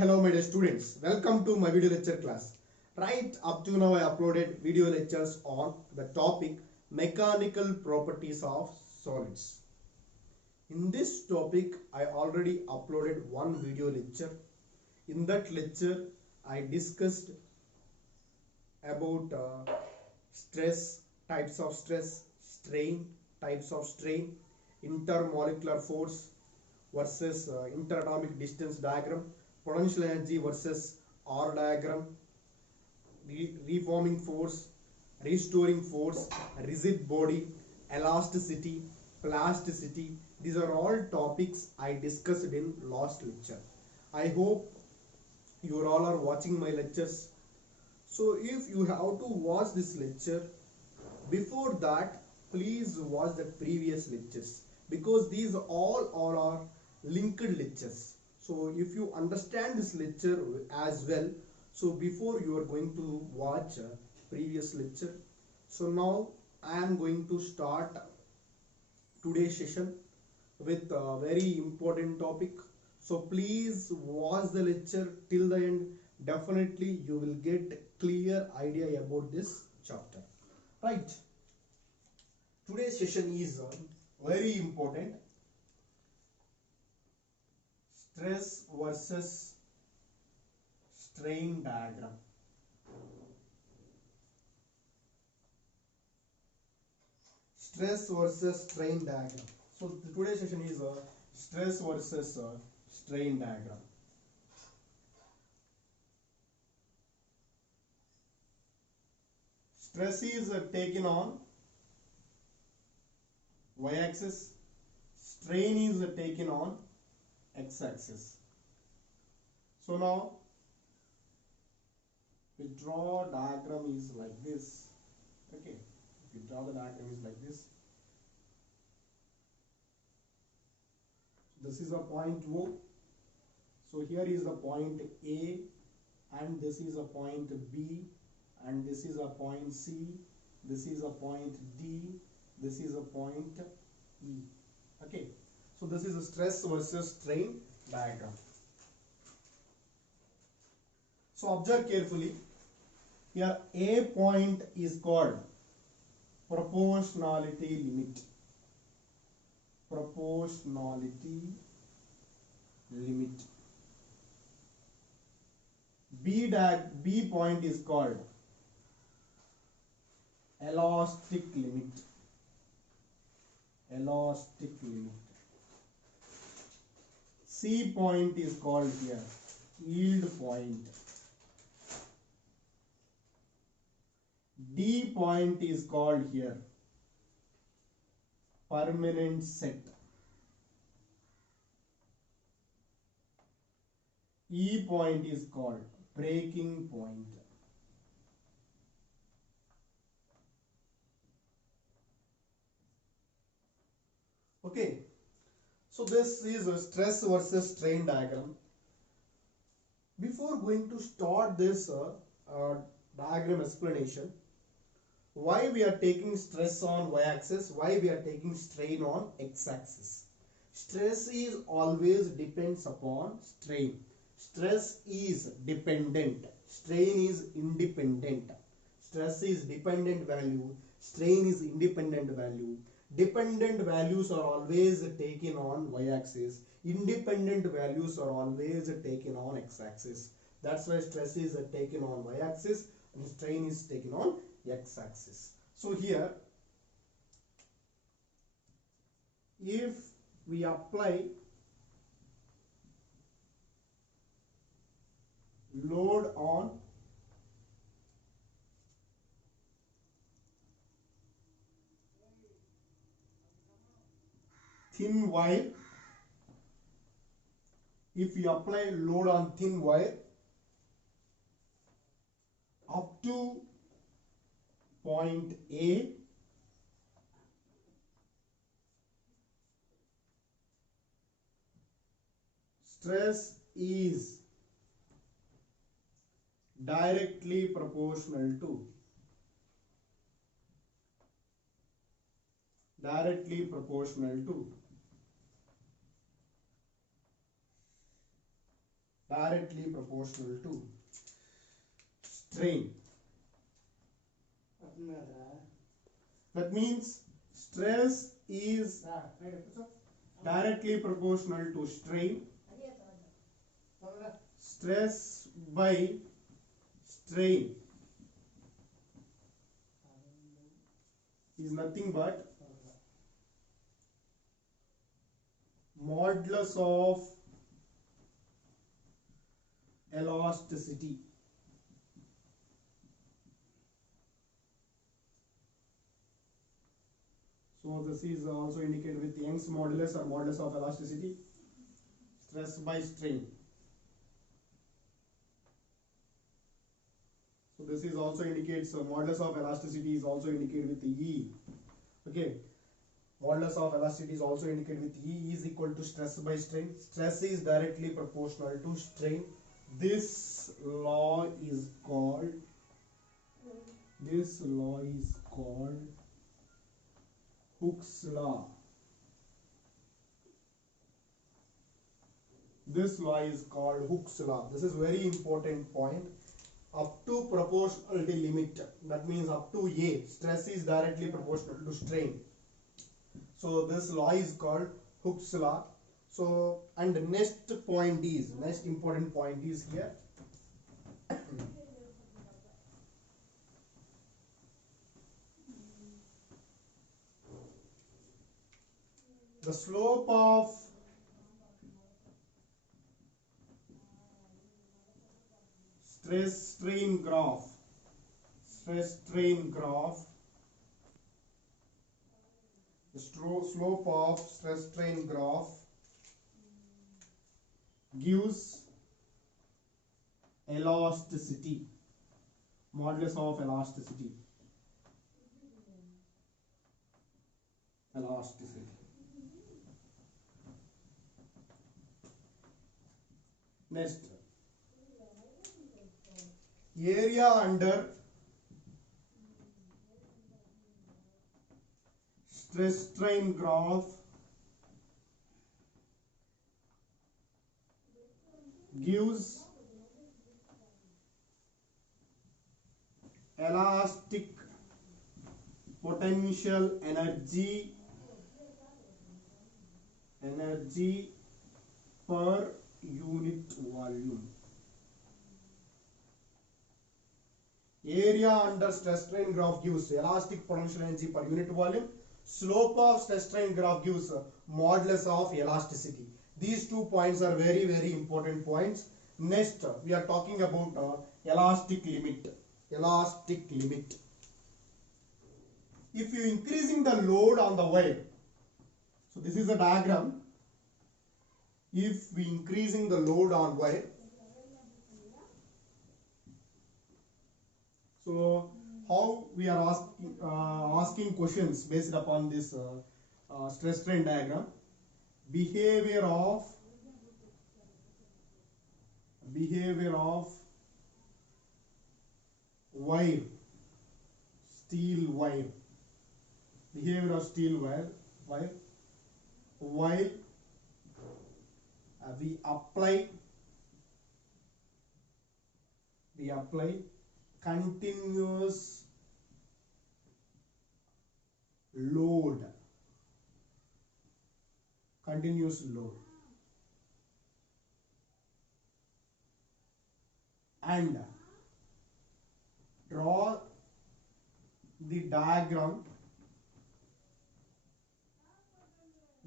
Hello my dear students. Welcome to my video lecture class. Right up to now I uploaded video lectures on the topic mechanical properties of solids. In this topic I already uploaded one video lecture. In that lecture I discussed about stress, types of stress, strain, types of strain, intermolecular force versus interatomic distance diagram, potential energy versus R diagram, reforming force, restoring force, rigid body, elasticity, plasticity. These are all topics I discussed in last lecture. I hope you all are watching my lectures. So if you have to watch this lecture, before that please watch the previous lectures, because these all are linked lectures. So if you understand this lecture as well, so before you are going to watch previous lecture. So now I am going to start today's session with a very important topic. So please watch the lecture till the end. Definitely you will get clear idea about this chapter. Right. Today's session is very important. Stress versus strain diagram. Stress versus strain diagram. So today's session is stress versus strain diagram. Stress is taken on y-axis, strain is taken on x-axis. So now we draw diagram is like this. Okay, if you draw the diagram is like this. This is a point O. So here is the point A, and this is a point B, and this is a point C, this is a point D, this is a point E. Okay, so this is a stress versus strain diagram. So observe carefully. Here A point is called proportionality limit. Proportionality limit. B point is called elastic limit. Elastic limit. C point is called here yield point. D point is called here permanent set. E point is called breaking point. Okay, so this is a stress versus strain diagram. Before going to start this diagram explanation, why we are taking stress on y-axis, why we are taking strain on x-axis. Stress is always depends upon strain. Stress is dependent, strain is independent. Stress is dependent value, strain is independent value. Dependent values are always taken on y-axis, independent values are always taken on x-axis. That's why stress is taken on y-axis and strain is taken on x-axis. So here, if we apply load on thin wire, if you apply load on thin wire up to point A, stress is directly proportional to directly proportional to strain. That means stress is directly proportional to strain. Stress by strain is nothing but modulus of elasticity. So this is also indicated with Young's modulus or modulus of elasticity. Stress by strain. So this is also indicates modulus of elasticity is also indicated with E. Okay. Modulus of elasticity is also indicated with E is equal to stress by strain. Stress is directly proportional to strain. This law is called Hooke's law. This law is called Hooke's law. This is very important point. Up to proportionality limit, that means up to A, stress is directly proportional to strain. So this law is called Hooke's law. So, and the next important point is here. The slope of stress strain graph, the slope of stress strain graph gives elasticity, modulus of elasticity. Next, area under stress strain graph gives elastic potential energy per unit volume. Area under stress strain graph gives elastic potential energy per unit volume. Slope of stress strain graph gives modulus of elasticity. These 2 points are very, very important points. Next, we are talking about elastic limit. If you increasing the load on the wire, so this is a diagram. If we increasing the load on wire, so how we are asking questions based upon this stress strain diagram. Behavior of wire, steel wire, behavior of steel wire while we apply continuous load,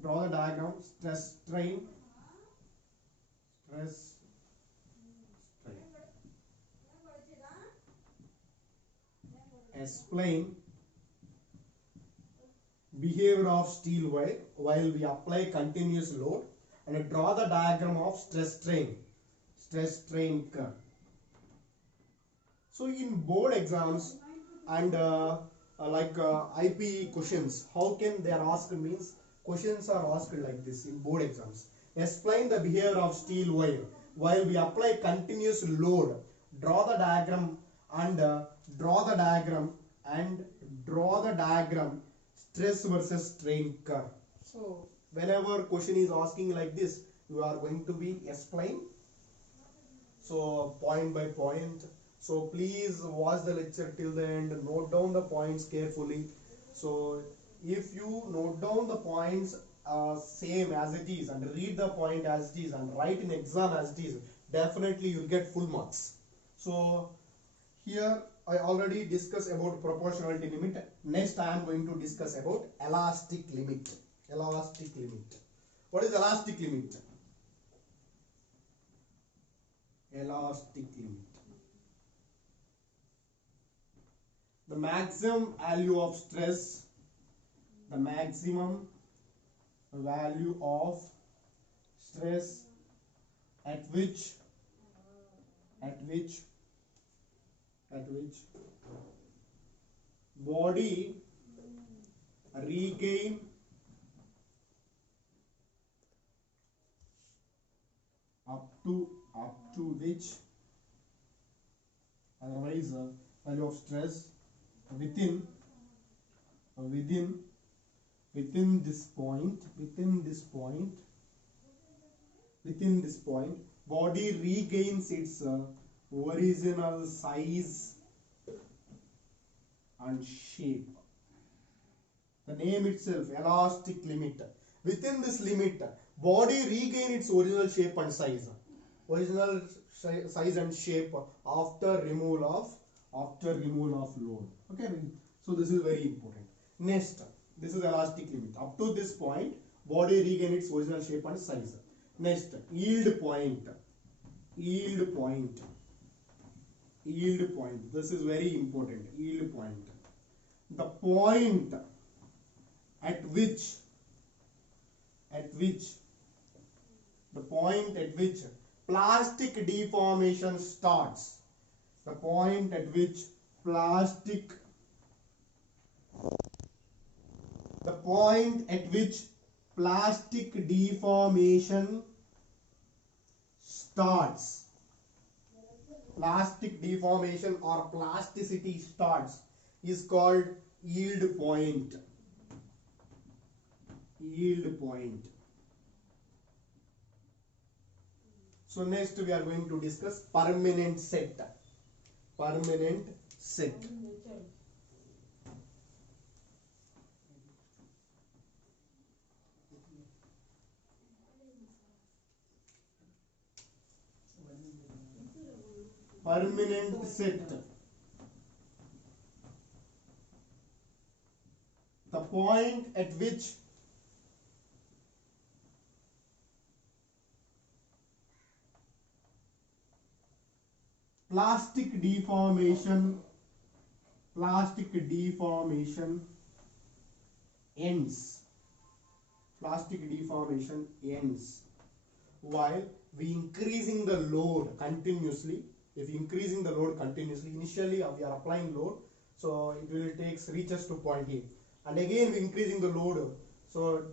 and draw the diagram stress strain. Explain behavior of steel wire while we apply continuous load, and draw the diagram of stress strain curve. So in board exams and IPE questions, how can they are asked means questions are asked like this in board exams. Explain the behavior of steel wire while we apply continuous load. Draw the diagram and draw the diagram stress versus strain curve. So whenever question is asking like this, you are going to be explain so point by point. So please watch the lecture till the end, note down the points carefully. So if you note down the points same as it is and read the point as it is and write in exam as it is, definitely you'll get full marks. So here I already discussed about proportionality limit. Next I am going to discuss about elastic limit. Elastic limit. What is elastic limit? Elastic limit. The maximum value of stress, the maximum value of stress at which body regain up to which, otherwise value of stress within this point body regains its original size and shape. The name itself, elastic limit. Within this limit, body regain its original shape and size. Original size and shape after removal of load. Okay, so this is very important. Next, this is elastic limit. Up to this point, body regain its original shape and size. Next, yield point. This is very important. Yield point. The point at which plastic deformation starts. The point at which plastic deformation starts. Plastic deformation or plasticity starts is called yield point. So next we are going to discuss permanent set. Permanent set the point at which plastic deformation ends. While we increasing the load continuously. If increasing the load continuously, initially we are applying load, so it will reaches to point A, and again we increasing the load, so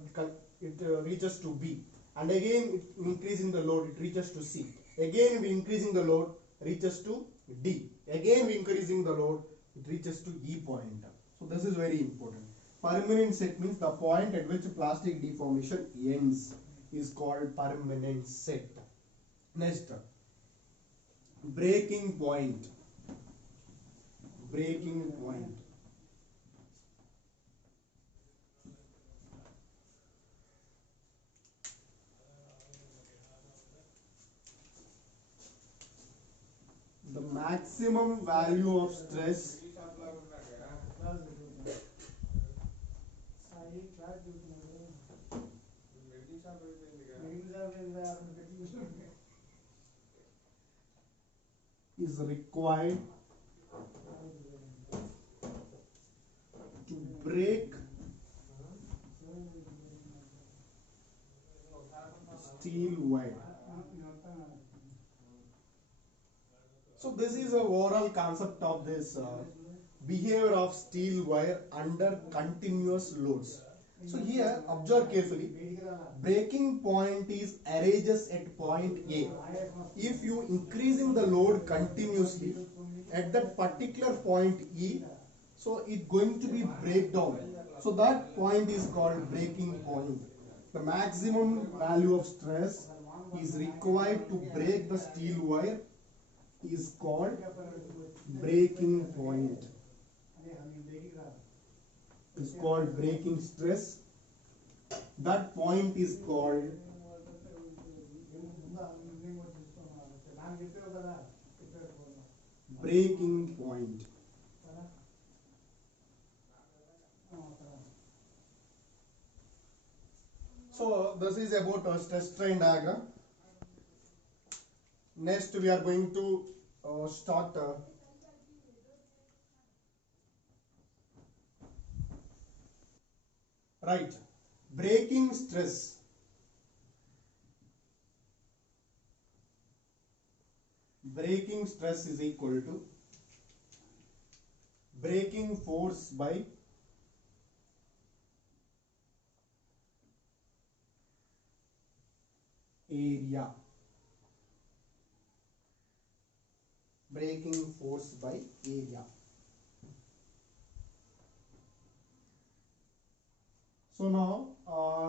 it reaches to B, and again increasing the load, it reaches to C. Again we increasing the load, reaches to D. Again we increasing the load, it reaches to E point. So this is very important. Permanent set means the point at which plastic deformation ends is called permanent set. Next, breaking point. The maximum value of stress is required to break steel wire. So this is a overall concept of this behavior of steel wire under continuous loads. So here observe carefully, breaking point is arises at point A. If you increasing the load continuously at that particular point E, so it going to be breakdown. So that point is called breaking point. The maximum value of stress is required to break the steel wire is called breaking point. Is called breaking stress. That point is called breaking point. So this is about a stress strain diagram. Next we are going to start right, breaking stress. Breaking stress is equal to breaking force by area. Breaking force by area. So now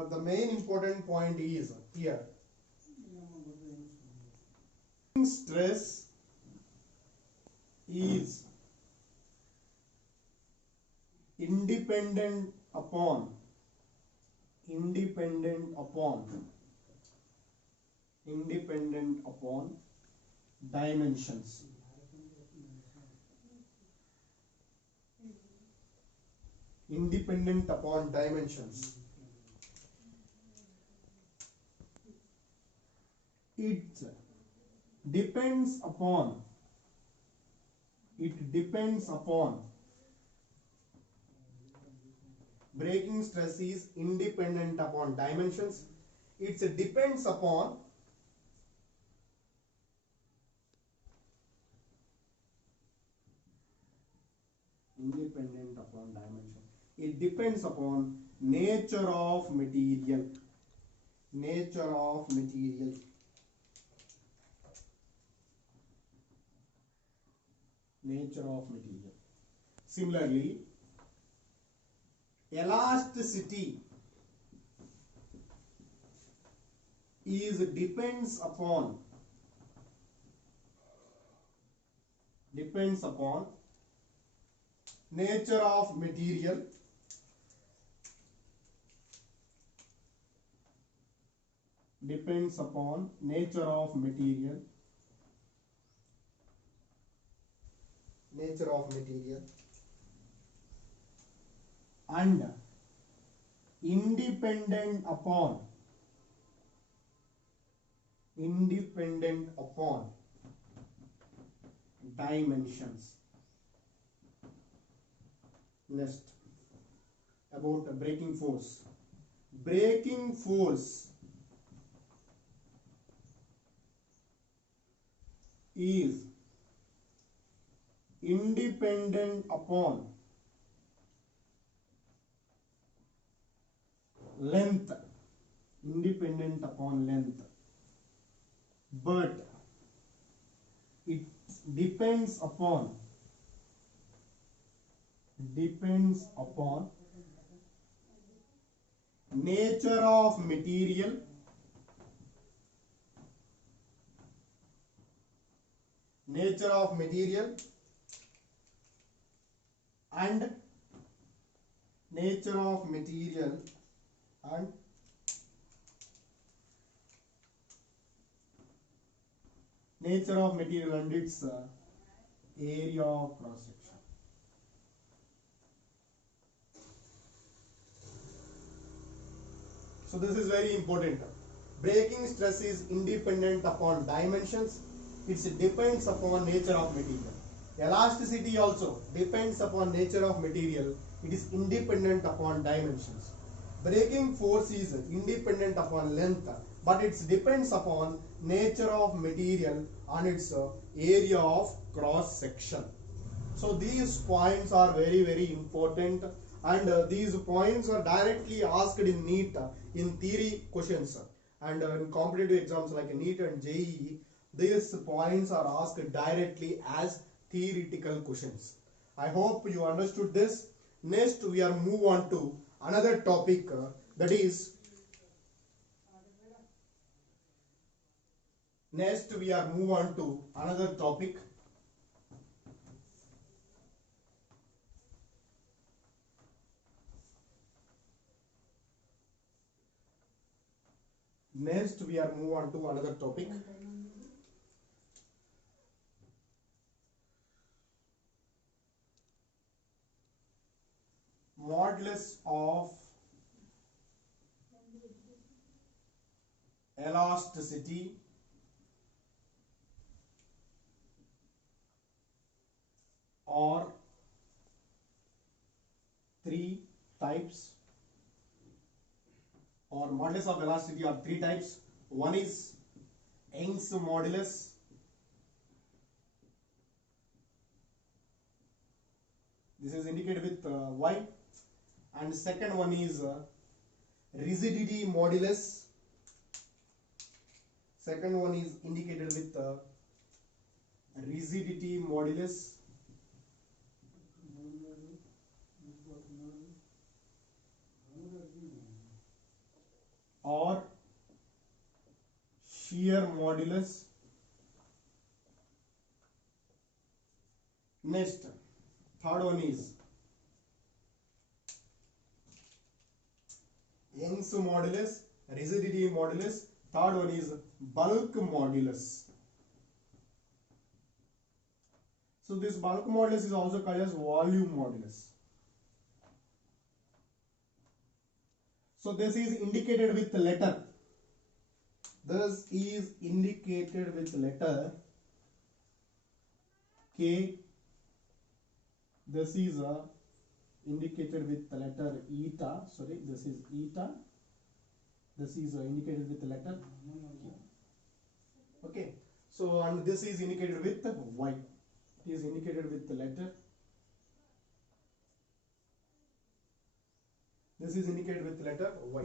the main important point is here. Stress is independent upon dimensions. Independent upon dimensions. It depends upon breaking stress is independent upon dimensions. It depends upon independent upon dimension. It depends upon nature of material. Nature of material. Nature of material. Similarly, elasticity is depends upon nature of material. Depends upon nature of material. Nature of material. And independent upon dimensions. Next, about breaking force. Breaking force is independent upon length. But it depends upon nature of material. Nature of material and nature of material and nature of material and its area of cross section. So this is very important. Breaking stress is independent upon dimensions. It depends upon nature of material. Elasticity also depends upon nature of material. It is independent upon dimensions. Breaking force is independent upon length, but it depends upon nature of material and its area of cross section. So these points are very, very important, and these points are directly asked in NEET in theory questions, and in competitive exams like NEET and JEE, these points are asked directly as theoretical questions. I hope you understood this. Next we are move on to another topic, that is Next we are move on to another topic. Next we are move on to another topic. Modulus of elasticity or three types, or modulus of elasticity are three types. One is Young's modulus. This is indicated with Y. And second one is rigidity modulus. Second one is indicated with rigidity modulus. Or shear modulus. Next, third one is Young's modulus, rigidity modulus. Third one is bulk modulus. So this bulk modulus is also called as volume modulus. So this is indicated with the letter. This is indicated with letter K. This is indicated with the letter eta. Sorry, this is eta. This is indicated with the letter K. Okay. So and this is indicated with the Y. It is indicated with the letter. This is indicated with letter Y.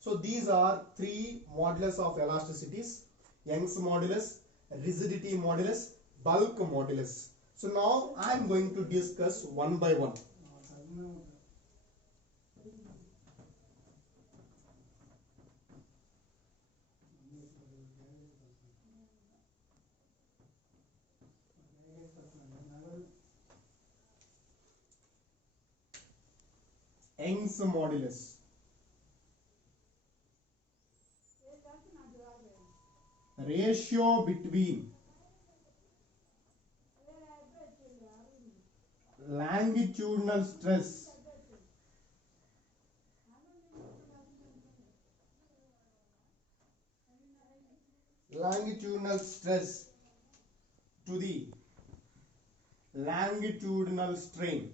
So these are three modulus of elasticities: Young's modulus, rigidity modulus, bulk modulus. So now I am going to discuss one by one. Young's modulus. Ratio between longitudinal stress to the longitudinal strain.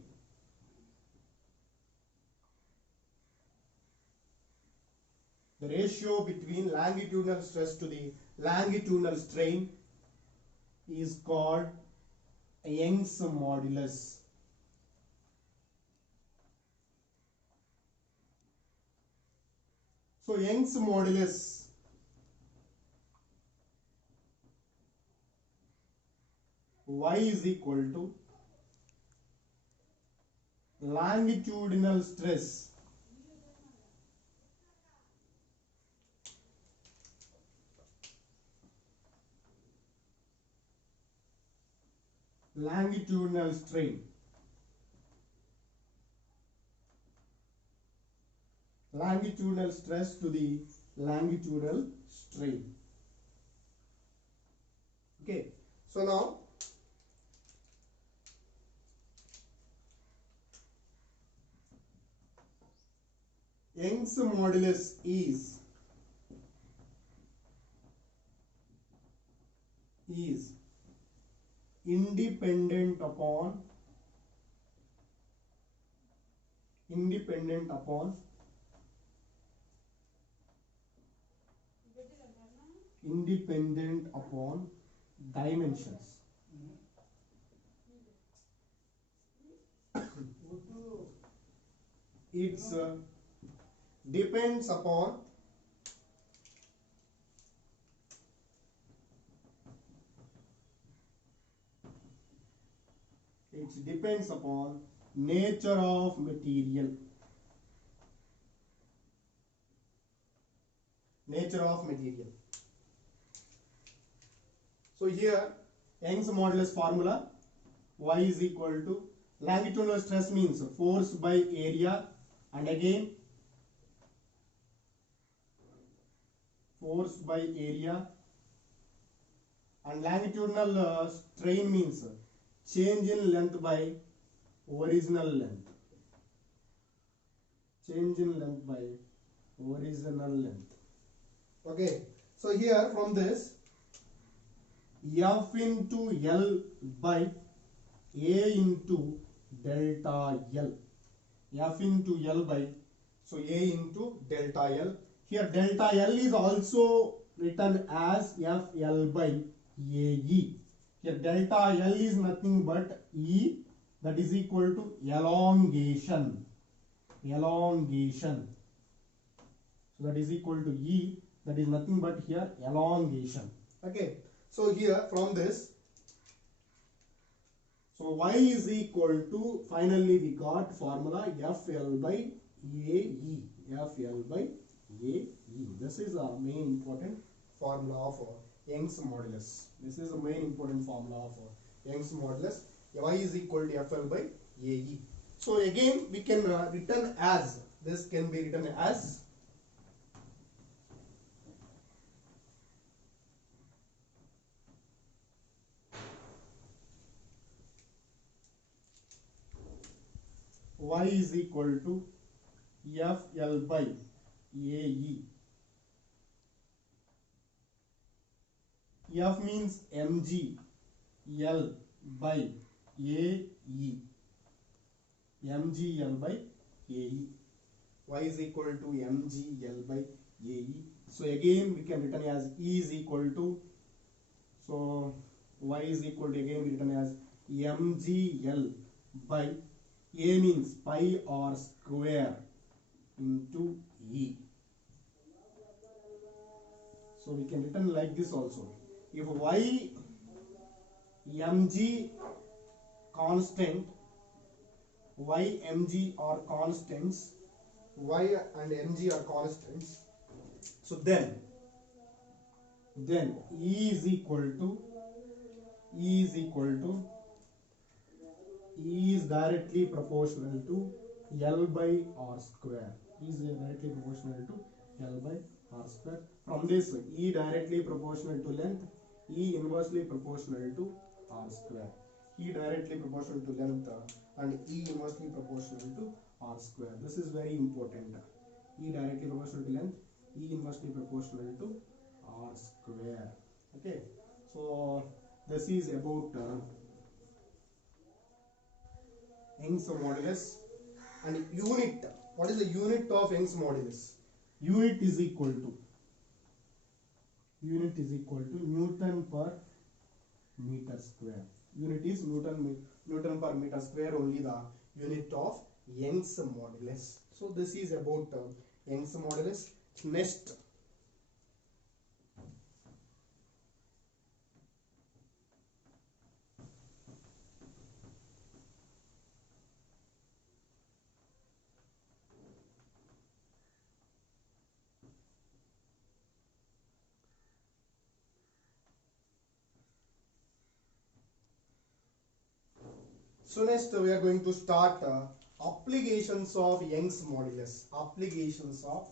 The ratio between longitudinal stress to the longitudinal strain is called Young's modulus. So Young's modulus Y is equal to longitudinal stress longitudinal strain. Longitudinal stress to the longitudinal strain. Okay. So now Young's modulus is independent upon dimensions. It's depends upon nature of material. So here Young's modulus formula, y is equal to longitudinal stress means force by area, and again force by area, and longitudinal strain means change in length by original length, change in length by original length. Okay, so here from this F into L by A into delta L, F into L by, so A into delta L. Here delta L is also written as FL by AE. Here delta L is nothing but E, that is equal to elongation, elongation. So that is equal to E, that is nothing but here elongation. Okay, so here from this, so y is equal to, finally we got formula FL by AE, FL by AE. This is a main important formula of Young's modulus. This is the main important formula of Young's modulus. Y is equal to FL by AE. So again we can written as, this can be written as y is equal to FL by AE. F means mg, L by AE, mg L by AE. Y is equal to mg L by AE. So again we can written as E is equal to, so y is equal to, again we written as mg L by A means pi r square into E. So we can written like this also. If y mg constant, y mg are constants, y and mg are constants, so then E is equal to, E is directly proportional to L by R square. E is directly proportional to L by R square. From this, E directly proportional to length, E inversely proportional to R square. E directly proportional to length and E inversely proportional to R square. This is very important. E directly proportional to length, E inversely proportional to R square. Okay, so this is about Young's modulus. And unit, what is the unit of Young's modulus? Unit is equal to Newton per meter square. Unit is Newton per meter square, only the unit of Young's modulus. So this is about Young's modulus. Next, we are going to start applications of Young's modulus. Applications of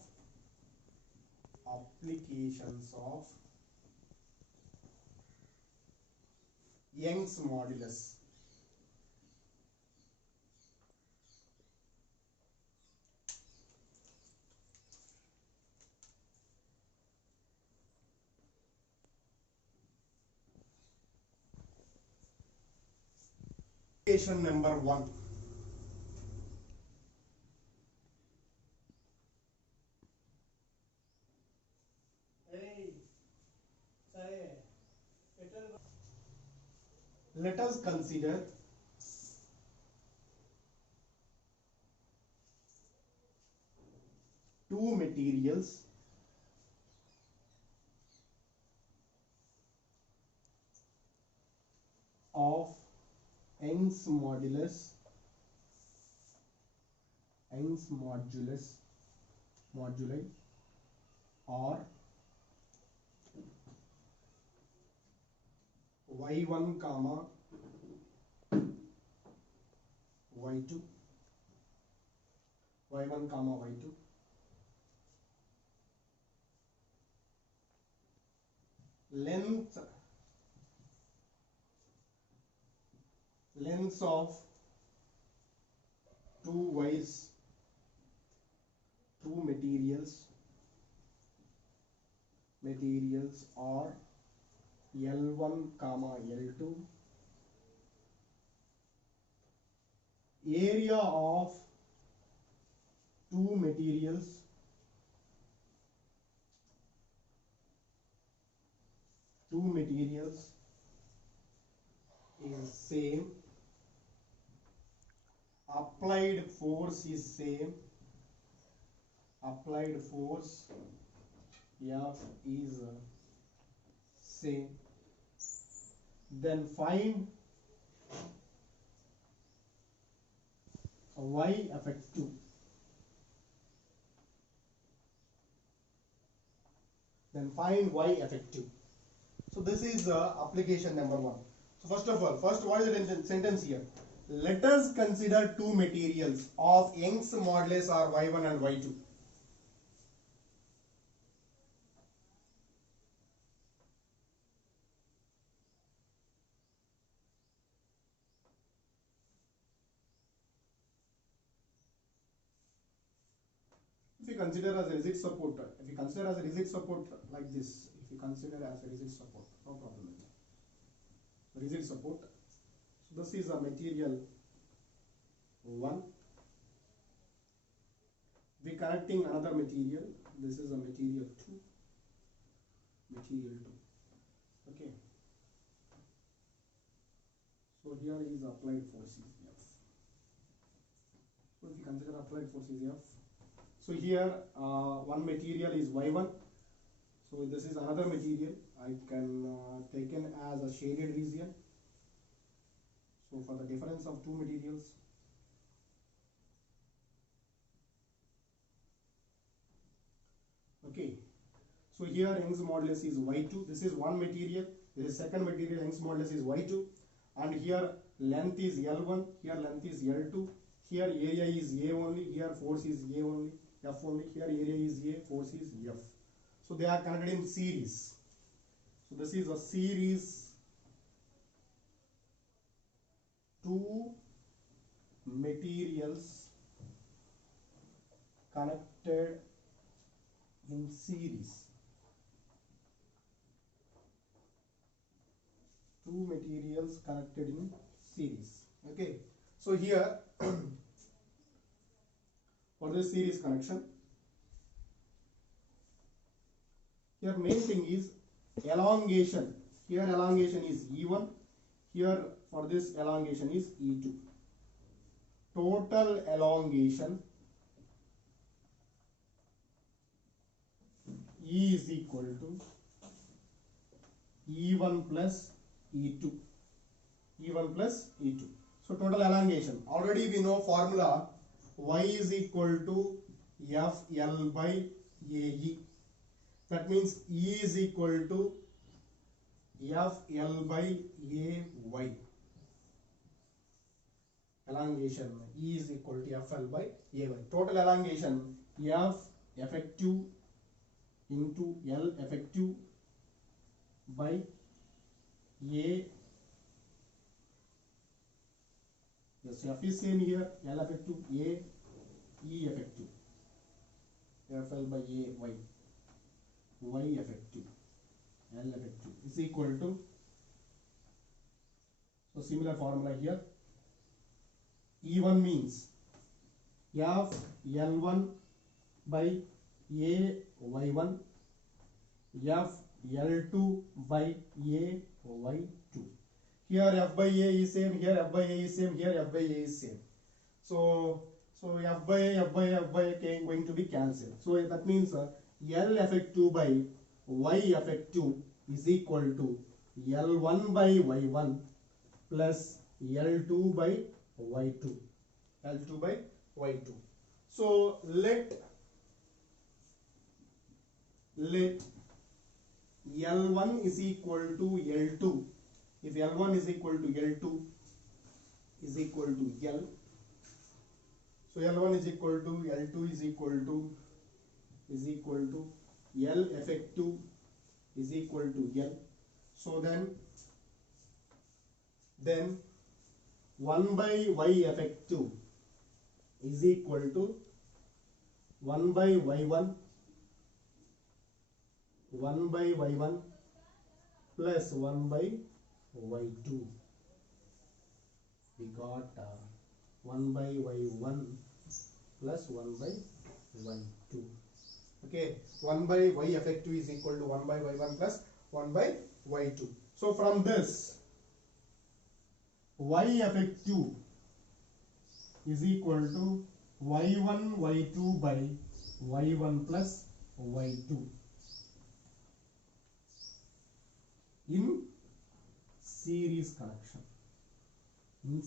Young's modulus. Application number 1. Let us consider two materials of Young's modulus moduli are y1 comma y2, y1 comma y2, length of two wires, two materials are L1 comma L2, area of two materials is same, applied force is same, applied force F is same, then find Y effective. Then find Y effective. So this is application number 1. So first of all, what is the sentence here? Let us consider two materials of Young's modulus are Y1 and Y2. If you consider as a rigid support, like this, if you consider as a rigid support, no problem. Rigid support. So this is a material 1. We connecting another material. This is a material 2. Okay. So here is applied force is F. So if you consider applied force is F. So here one material is Y1. So this is another material. I can taken as a shaded region. So for the difference of two materials, okay. So here Young's modulus is Y2. This is one material. This is second material. Young's modulus is Y2, and here length is L1. Here length is L2. Here area is A only. Here force is A only. F only. Here area is A. Force is F. So they are connected in series. So this is a series. Two materials connected in series. Two materials connected in series. Okay. So here for this series connection, here main thing is elongation. Here elongation is E1. Here for this elongation is E2. Total elongation E is equal to E1 plus E2. E1 plus E2. So total elongation. Already we know formula Y is equal to FL by AE. That means E is equal to FL by AY. Elongation E is equal to FL by AY. Total elongation F effective into L effective by A. Yes, F is same here. L effective A, E effective. FL by A Y. Y effective. L effective is equal to. So similar formula here. E1 means F L1 by A Y1. F L2 by A Y2. Here F by A is same, here F by A is same, here F by A is same. So F by A going to be cancelled. So that means L effective by Y effective is equal to L1 by Y1 plus L2 by Y2. L2 by Y2. So let L1 is equal to L2 If L1 is equal to L2 is equal to L, so L1 is equal to L2 is equal to L effective is equal to L. So then 1 by Y effective is equal to 1 by Y1 plus 1 by Y2. We got 1 by Y1 plus 1 by Y2. Okay, 1 by Y effective is equal to 1 by Y1 plus 1 by Y2. So from this, Y effective is equal to Y1 Y2 by Y1 plus Y2 in series connection. In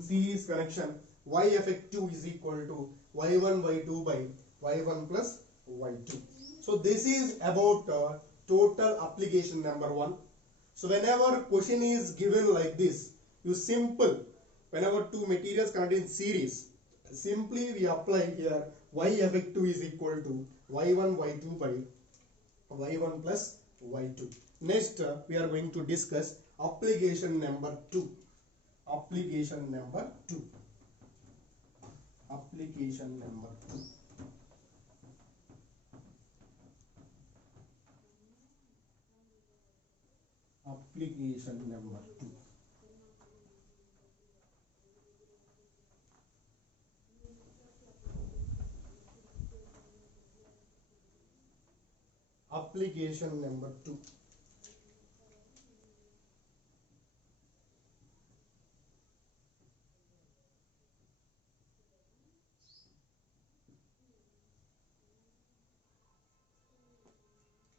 series connection, Y effective is equal to Y1 Y2 by Y1 plus Y2. So this is about total application number 1. So whenever question is given like this, you simple, whenever two materials connected in series, simply we apply here Y effective is equal to Y1 Y2 by Y1 plus Y2. Next we are going to discuss application number 2. Application number 2. Application number 2. Application number 2. Application number 2.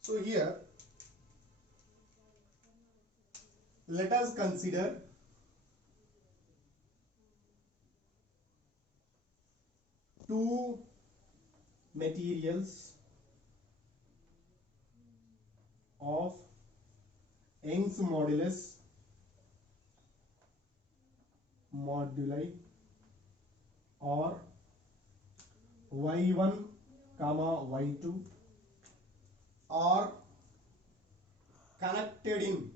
So here let us consider two materials of Young's moduli or Y1 comma Y2 are connected in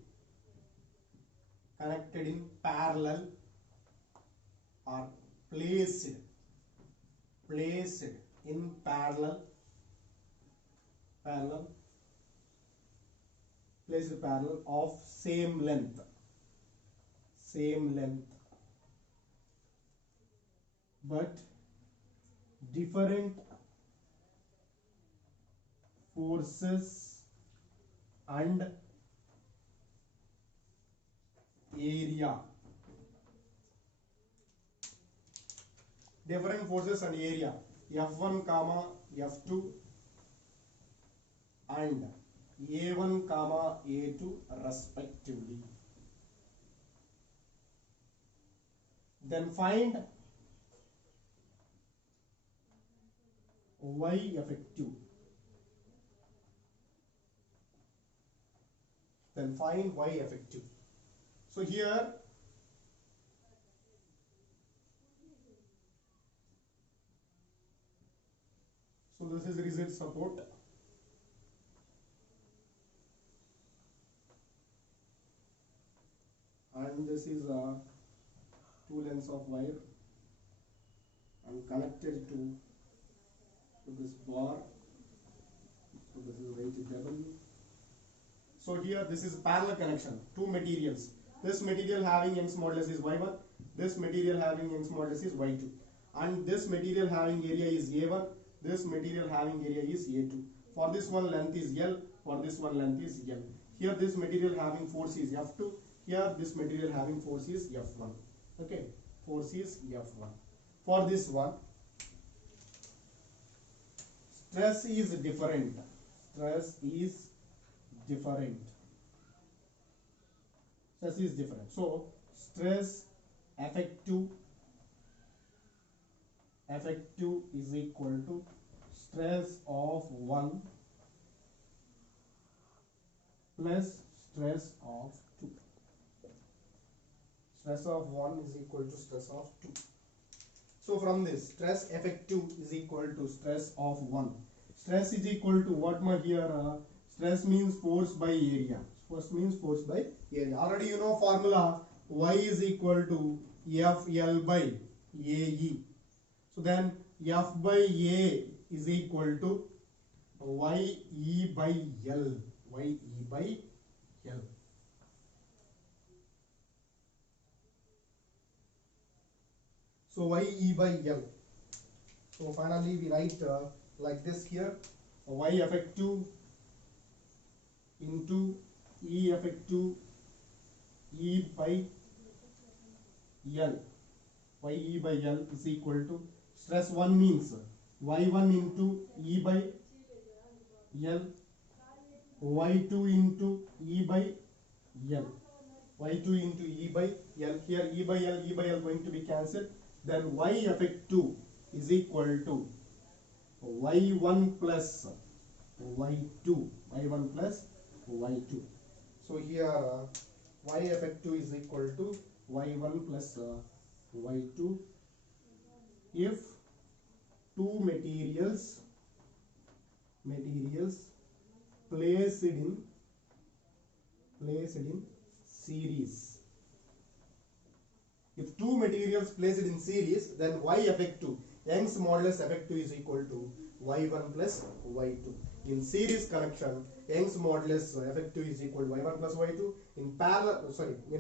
parallel or placed in parallel of same length but different forces and area. Different forces and area, F1 comma F2 and A1 comma A2 respectively. Then find Y effective. So here this is rigid support and this is two lengths of wire and connected to this bar. So this is weight W. So here this is parallel connection, two materials. This material having Young's modulus is Y1, this material having Young's modulus is Y2, and this material having area is A1, this material having area is A2. For this one length is L, for this one length is L. Here this material having force is F2, here this material having force is F1. Okay, force is F1. For this one, stress is different. So stress effective is equal to stress of 1 plus stress of 2. Stress of 1 is equal to stress of 2. So from this, stress effective is equal to stress of 1. Stress is equal to what here? Stress means force by area. Force means force by area. Already you know formula. Y is equal to FL by AE. So then F by A is equal to YE by L. YE by L. So YE by L. So finally we write like this here. Y effective into E effective E by L. YE by L is equal to stress 1 means Y1 into E by L, Y2 into E by L, Y2 into E by L. Here E by L going to be cancelled. Then Y effective is equal to Y1 plus Y2. Y1 plus Y2. So here Y effective is equal to Y1 plus Y2 if two materials placed in series. If two materials placed in series, then Y effective, Young's modulus effective is equal to Y1 plus Y2. In series connection, Young's modulus effective is equal to Y1 plus Y2. In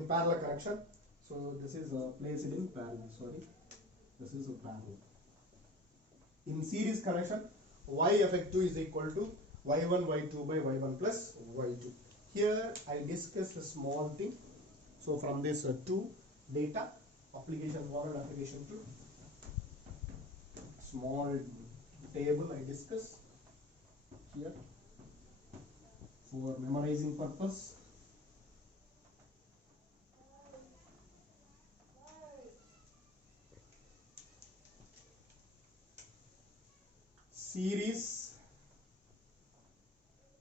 parallel connection, so this is placed in parallel. This is a parallel. In series connection, Y effective is equal to Y1 Y2 by Y1 plus Y2. Here I discuss a small thing. So from this 2 data, application 1 and application 2, small table I discuss here for memorizing purpose. Series,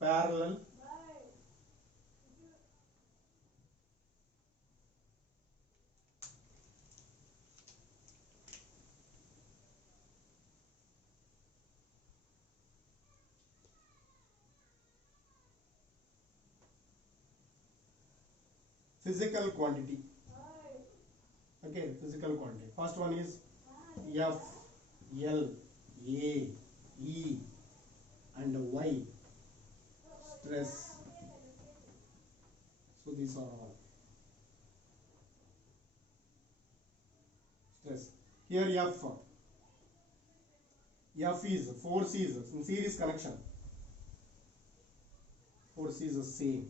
parallel, physical quantity. Okay, physical quantity. First one is F, L, A, E and Y stress. So these are all stress. Here F is force is in series connection. Force is the same.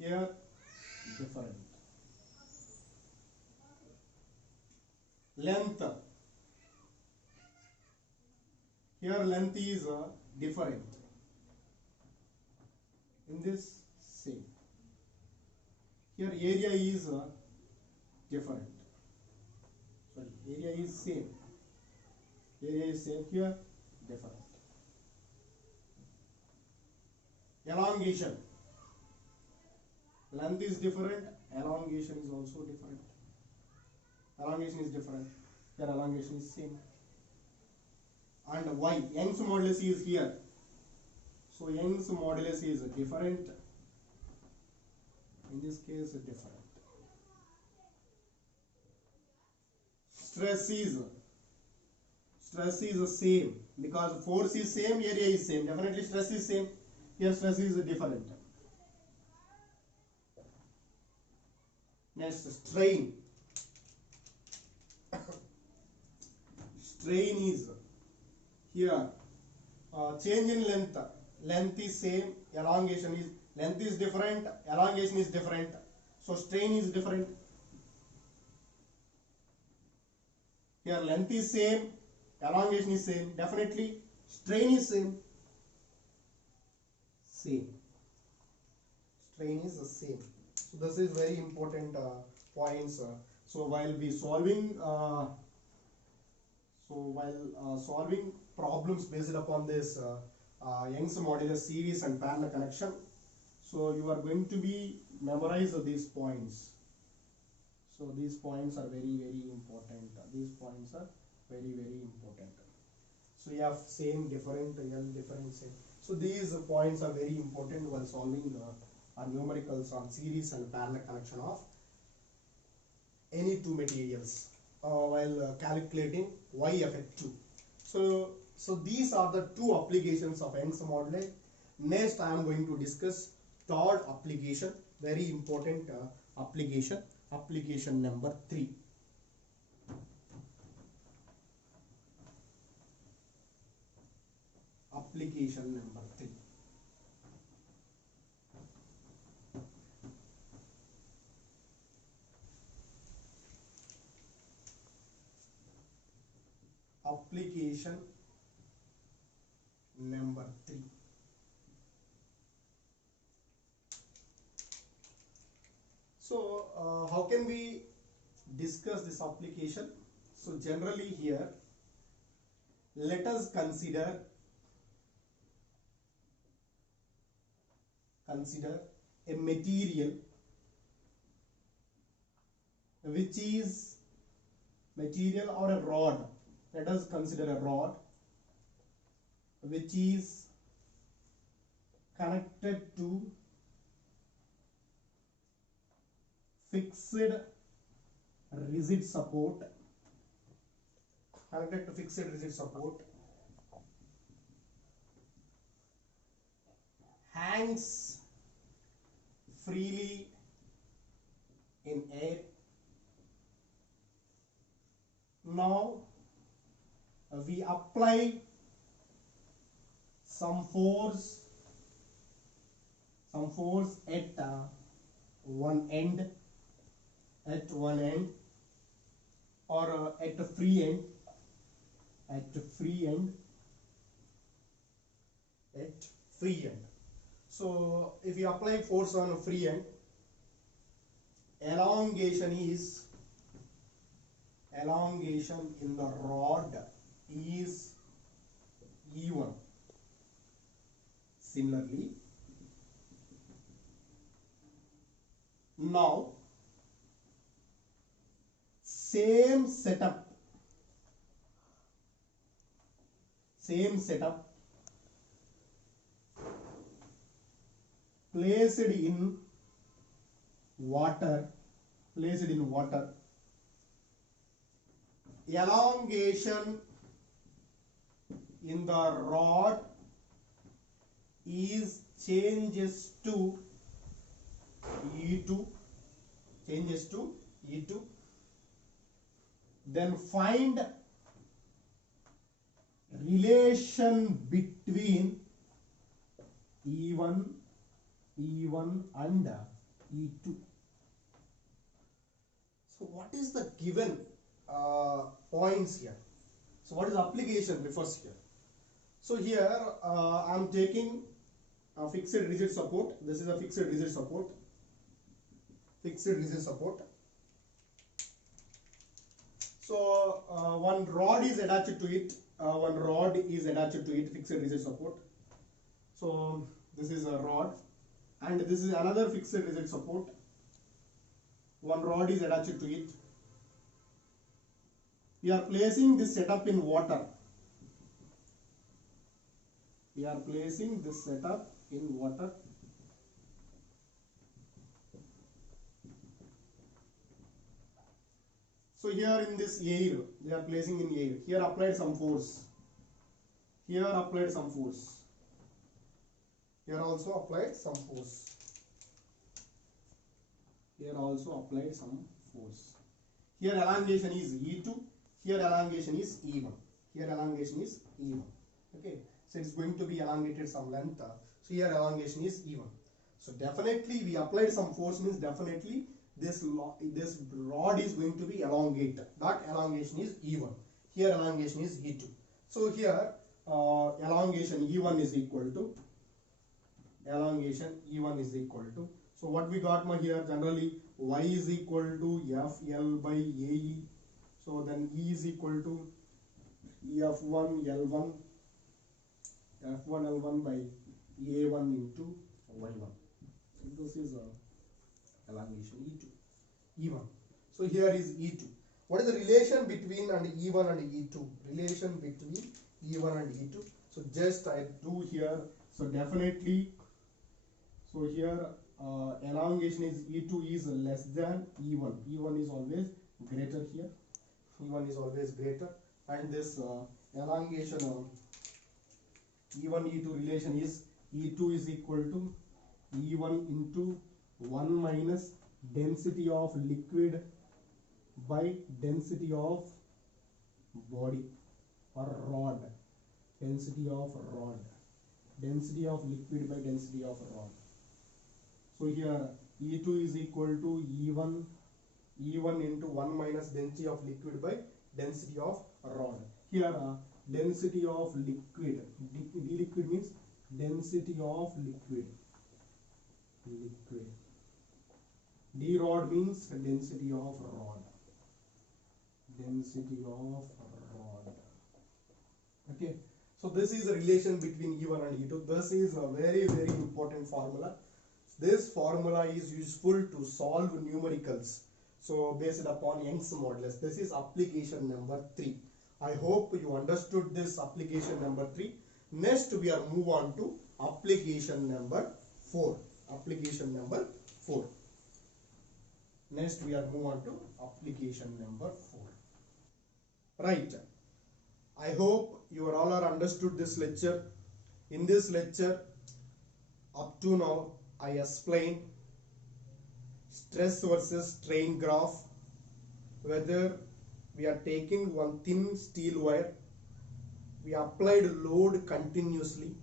Here different. Length. Here length is different. In this same. Here area is different. Sorry, area is same. Area is same. Here different. Elongation. Length is different. Elongation is also different. Elongation is different. Here elongation is same. And Y, Young's modulus is here. So Young's modulus is different. In this case, different. Stress is the same because force is same, area is same. Definitely stress is same. Here stress is different. Next, strain. Strain is here change in length. Length is same, elongation is length is different, elongation is different. So strain is different. Here length is same, elongation is same. Definitely strain is same. Strain is the same. So this is very important points. So while we solving solving problems based upon this Young's modulus series and parallel connection, So you are going to be memorize these points. So these points are very very important. These points are very very important. So you have same different L different same. So these points are very important while solving our numericals on series and parallel connection of any two materials while calculating y effective. So these are the two applications of Young's moduli. Next I am going to discuss third application, very important application number 3. Application number 3. Application number 3. So how can we discuss this application? So generally here, let us consider a material which is material or a rod. Let us consider a rod which is connected to fixed rigid support, hangs freely in air. Now we apply some force at one end, or at the free end. So if you apply force on a free end, elongation in the rod is E1. Similarly, now same setup placed in water, elongation in the rod is changes to E2, then find relation between E1 and E2. So what is the given points here? So what is application refers here? So here I am taking a fixed rigid support. This is a fixed rigid support. So one rod is attached to it. Fixed rigid support. So this is a rod, and this is another fixed rigid support. One rod is attached to it. We are placing this setup in water. So here in this air, they are placing in air. Here applied some force. Here also applied some force. Here elongation is E2. Here elongation is E1. Okay. So it's going to be elongated some length. So here elongation is E1. So definitely we applied some force, means definitely this rod is going to be elongated. That elongation is E1. Here elongation is E2. So here elongation E1 is equal to. So what we got here, generally y is equal to FL by AE. So then E is equal to F1 L1 by A1 into Y1. This is elongation E2. E1. So here is E2. What is the relation between and E1 and E2? Relation between E1 and E2. So just I do here. So definitely. So here elongation is E2 is less than E1. E1 is always greater here. E1 is always greater, and this elongation E1 E2 relation is E2 is equal to E1 into 1 minus density of liquid by density of body or rod. Density of rod. Density of liquid by density of rod. So here E2 is equal to E1 into 1 minus density of liquid by density of rod. Here density of liquid. D liquid means density of liquid. Liquid. D rod means density of rod. Density of rod. Okay. So this is a relation between E1 and E2. This is a very important formula. This formula is useful to solve numericals. So based upon Young's modulus. This is application number 3. I hope you understood this application number 3. Next we are move on to application number 4. Application number 4. Next we are move on to application number 4. Right. I hope you all are understood this lecture. In this lecture, up to now, I explained stress versus strain graph, whether we are taking one thin steel wire, we applied load continuously,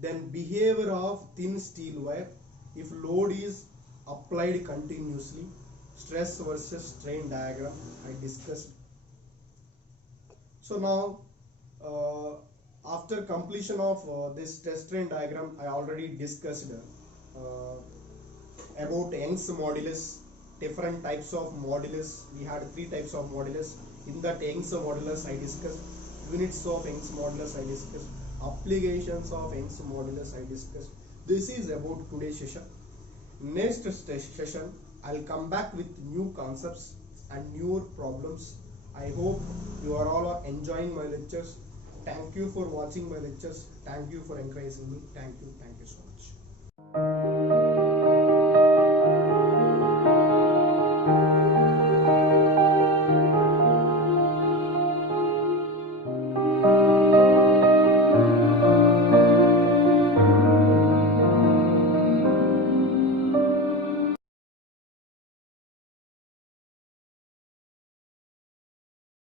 then behavior of thin steel wire, if load is applied continuously, stress versus strain diagram I discussed. So now after completion of this stress strain diagram, I already discussed about Young's modulus, different types of modulus. We had 3 types of modulus. In that Young's modulus I discussed, units of Young's modulus I discussed, applications of Young's modulus I discussed. This is about today's session. Next session I'll come back with new concepts and newer problems. I hope you are all enjoying my lectures. Thank you for watching my lectures. Thank you for encouraging me. Thank you so much.